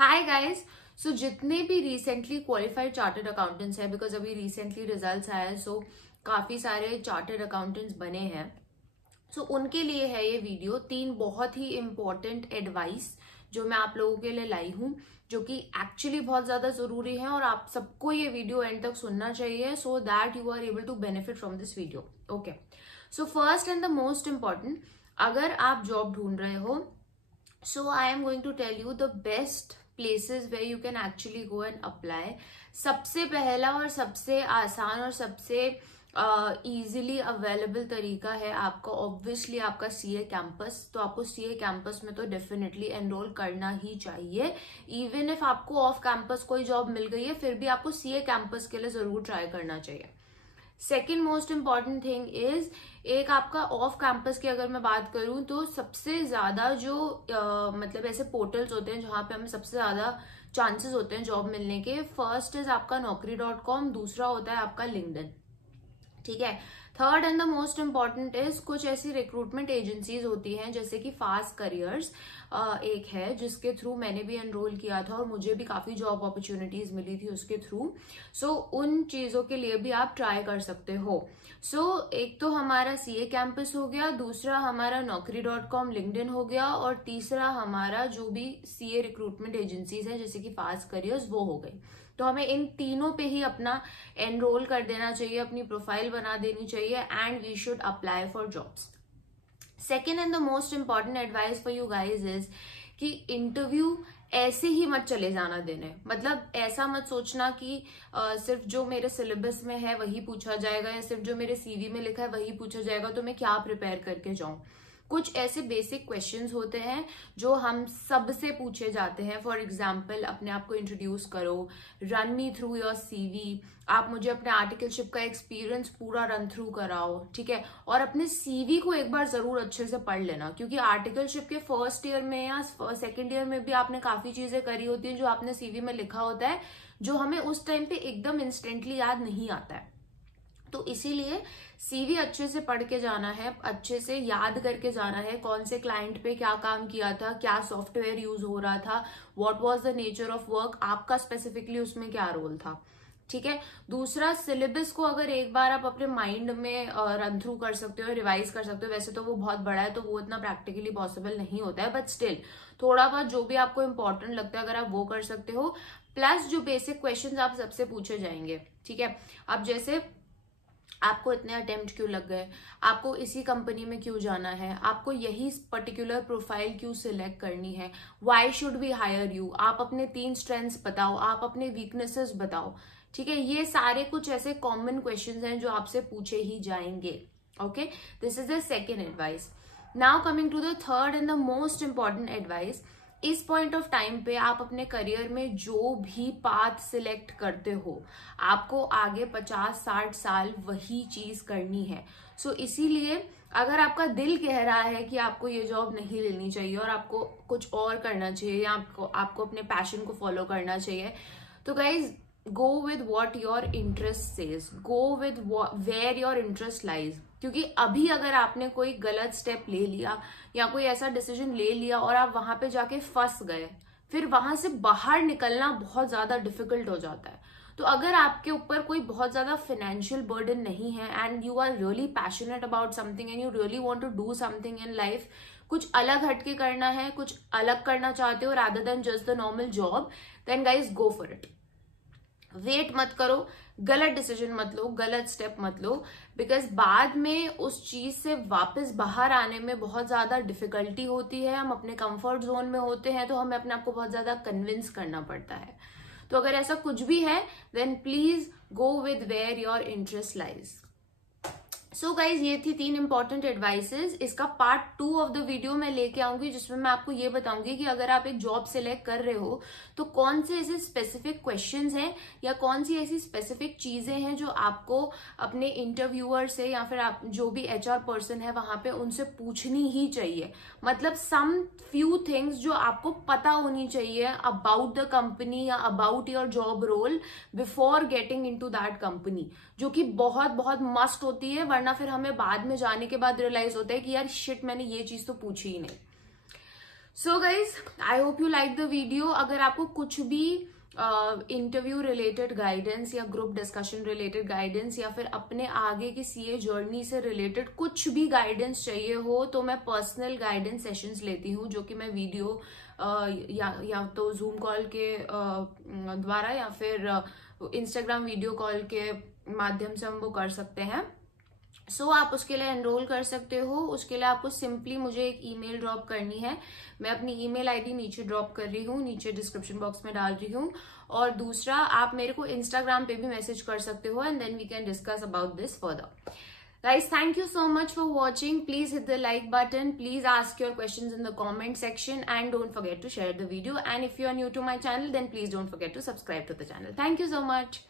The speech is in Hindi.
Hi guys. सो जितने भी रिसेंटली क्वालिफाइड चार्टर्ड अकाउंटेंट्स हैं, बिकॉज अभी रिसेंटली रिजल्ट्स आया है, सो काफी सारे चार्टर्ड अकाउंटेंट्स बने हैं। सो उनके लिए है ये वीडियो। 3 बहुत ही इंपॉर्टेंट एडवाइस जो मैं आप लोगों के लिए लाई हूँ, जो कि एक्चुअली बहुत ज्यादा जरूरी है और आप सबको ये वीडियो एंड तक सुनना चाहिए, so that you are able to benefit from this video. Okay, so first and the most important, अगर आप जॉब ढूंढ रहे हो, so I am going to tell you the best places where you can actually go and apply। सबसे पहला और सबसे आसान और सबसे इजीली अवेलेबल तरीका है आपका, ऑब्वियसली आपका सीए कैंपस। तो आपको सीए कैंपस में तो डेफिनेटली एनरोल करना ही चाहिए। इवन इफ आपको ऑफ कैंपस कोई जॉब मिल गई है, फिर भी आपको सीए कैंपस के लिए जरूर ट्राई करना चाहिए। Second most important thing is, एक आपका ऑफ कैंपस की अगर मैं बात करूं तो सबसे ज्यादा जो मतलब ऐसे पोर्टल्स होते हैं जहां पे हमें सबसे ज्यादा चांसेस होते हैं जॉब मिलने के, फर्स्ट इज आपका naukri.com, दूसरा होता है आपका लिंक्डइन। ठीक है। Third and the most important is, कुछ ऐसी रिक्रूटमेंट एजेंसीज होती हैं जैसे कि फास्ट करियर्स एक है, जिसके थ्रू मैंने भी एनरोल किया था और मुझे भी काफी जॉब अपॉर्चुनिटीज मिली थी उसके थ्रू। सो उन चीजों के लिए भी आप ट्राई कर सकते हो। सो एक तो हमारा सीए कैंपस हो गया, दूसरा हमारा naukri.com, लिंक्डइन हो गया, और तीसरा हमारा जो भी सीए रिक्रूटमेंट एजेंसीज है जैसे कि फास्ट करियर्स, वो हो गई। तो हमें इन तीनों पे ही अपना एनरोल कर देना चाहिए, अपनी प्रोफाइल बना देनी चाहिए, and we should apply for jobs. Second and the most important advice for you guys is कि इंटरव्यू ऐसे ही मत चले जाना देने। मतलब ऐसा मत सोचना कि सिर्फ जो मेरे सिलेबस में है वही पूछा जाएगा, या सिर्फ जो मेरे सीवी में लिखा है वही पूछा जाएगा, तो मैं क्या प्रिपेयर करके जाऊं। कुछ ऐसे बेसिक क्वेश्चंस होते हैं जो हम सबसे पूछे जाते हैं। फॉर एग्जाम्पल, अपने आप को इंट्रोड्यूस करो, run me through your CV, आप मुझे अपने आर्टिकलशिप का एक्सपीरियंस पूरा रन थ्रू कराओ। ठीक है। और अपने सीवी को एक बार जरूर अच्छे से पढ़ लेना, क्योंकि आर्टिकलशिप के फर्स्ट ईयर में या सेकेंड ईयर में भी आपने काफी चीजें करी होती हैं जो आपने सीवी में लिखा होता है, जो हमें उस टाइम पे एकदम इंस्टेंटली याद नहीं आता है। तो इसीलिए सीवी अच्छे से पढ़ के जाना है, अच्छे से याद करके जाना है, कौन से क्लाइंट पे क्या काम किया था, क्या सॉफ्टवेयर यूज हो रहा था, what was the nature of work, आपका स्पेसिफिकली उसमें क्या रोल था। ठीक है। दूसरा, सिलेबस को अगर एक बार आप अपने माइंड में रन थ्रू कर सकते हो, रिवाइज कर सकते हो, वैसे तो वो बहुत बड़ा है तो वो इतना प्रैक्टिकली पॉसिबल नहीं होता है, बट स्टिल थोड़ा बहुत जो भी आपको इंपॉर्टेंट लगता है अगर आप वो कर सकते हो, प्लस जो बेसिक क्वेश्चन आप सबसे पूछे जाएंगे। ठीक है। अब जैसे आपको इतने अटेम्प्ट क्यों लग गए, आपको इसी कंपनी में क्यों जाना है, आपको यही पर्टिकुलर प्रोफाइल क्यों सिलेक्ट करनी है, why should we hire you, आप अपने 3 स्ट्रेंथ्स बताओ, आप अपने वीकनेसेस बताओ। ठीक है। ये सारे कुछ ऐसे कॉमन क्वेश्चंस हैं जो आपसे पूछे ही जाएंगे। Okay, this is the second advice. Now coming to the third and the most important advice. इस पॉइंट ऑफ टाइम पे आप अपने करियर में जो भी पाथ सिलेक्ट करते हो, आपको आगे 50-60 साल वही चीज करनी है। सो इसीलिए अगर आपका दिल कह रहा है कि आपको ये जॉब नहीं लेनी चाहिए और आपको कुछ और करना चाहिए, या आपको अपने पैशन को फॉलो करना चाहिए, तो guys go with what your interest says, go with where your interest lies. क्योंकि अभी अगर आपने कोई गलत स्टेप ले लिया या कोई ऐसा डिसीजन ले लिया और आप वहां पे जाके फंस गए, फिर वहां से बाहर निकलना बहुत ज्यादा डिफिकल्ट हो जाता है। तो अगर आपके ऊपर कोई बहुत ज्यादा फाइनेंशियल बर्डन नहीं है, and you are really passionate about something and you really want to do something in life, कुछ अलग हटके करना है, कुछ अलग करना चाहते हो rather than just the normal job, then guys go for it. Wait मत करो, गलत डिसीजन मत लो, गलत स्टेप मत लो, बिकॉज बाद में उस चीज से वापस बाहर आने में बहुत ज्यादा डिफिकल्टी होती है। हम अपने कंफर्ट जोन में होते हैं तो हमें अपने आप को बहुत ज्यादा कन्विंस करना पड़ता है। तो अगर ऐसा कुछ भी है, then please go with where your interest lies. So guys, ये थी 3 इंपॉर्टेंट एडवाइसेस। इसका पार्ट 2 ऑफ द वीडियो मैं लेके आऊंगी, जिसमें मैं आपको ये बताऊंगी कि अगर आप एक जॉब सिलेक्ट कर रहे हो तो कौन से ऐसे स्पेसिफिक क्वेश्चंस हैं या कौन सी ऐसी स्पेसिफिक चीजें हैं जो आपको अपने इंटरव्यूअर से या फिर आप जो भी एचआर पर्सन है वहां पे उनसे पूछनी ही चाहिए। मतलब सम फ्यू थिंग्स जो आपको पता होनी चाहिए अबाउट द कंपनी या about your job role before getting into that company, जो कि बहुत बहुत मस्ट होती है, वरना फिर हमें बाद में जाने के बाद रियलाइज होता है कि यार शिट, मैंने ये चीज तो पूछी ही नहीं। So guys, I hope you like the video. अगर आपको कुछ भी इंटरव्यू रिलेटेड गाइडेंस या ग्रुप डिस्कशन रिलेटेड गाइडेंस या फिर अपने आगे की सीए जर्नी से रिलेटेड कुछ भी गाइडेंस चाहिए हो, तो मैं पर्सनल गाइडेंस सेशंस लेती हूँ, जो कि मैं वीडियो या तो जूम कॉल के द्वारा या फिर इंस्टाग्राम वीडियो कॉल के माध्यम से हम वो कर सकते हैं. सो आप उसके लिए एनरोल कर सकते हो. उसके लिए आपको सिंपली मुझे एक ईमेल ड्रॉप करनी है. मैं अपनी ईमेल आईडी नीचे ड्रॉप कर रही हूँ, नीचे डिस्क्रिप्शन बॉक्स में डाल रही हूँ. और दूसरा, आप मेरे को इंस्टाग्राम पे भी मैसेज कर सकते हो and then we can discuss about this further. Guys, thank you so much for watching. Please hit the like button. Please ask your questions in the comment section and don't forget to share the video. And if you are new to my channel, then please don't forget to subscribe to the channel. Thank you so much.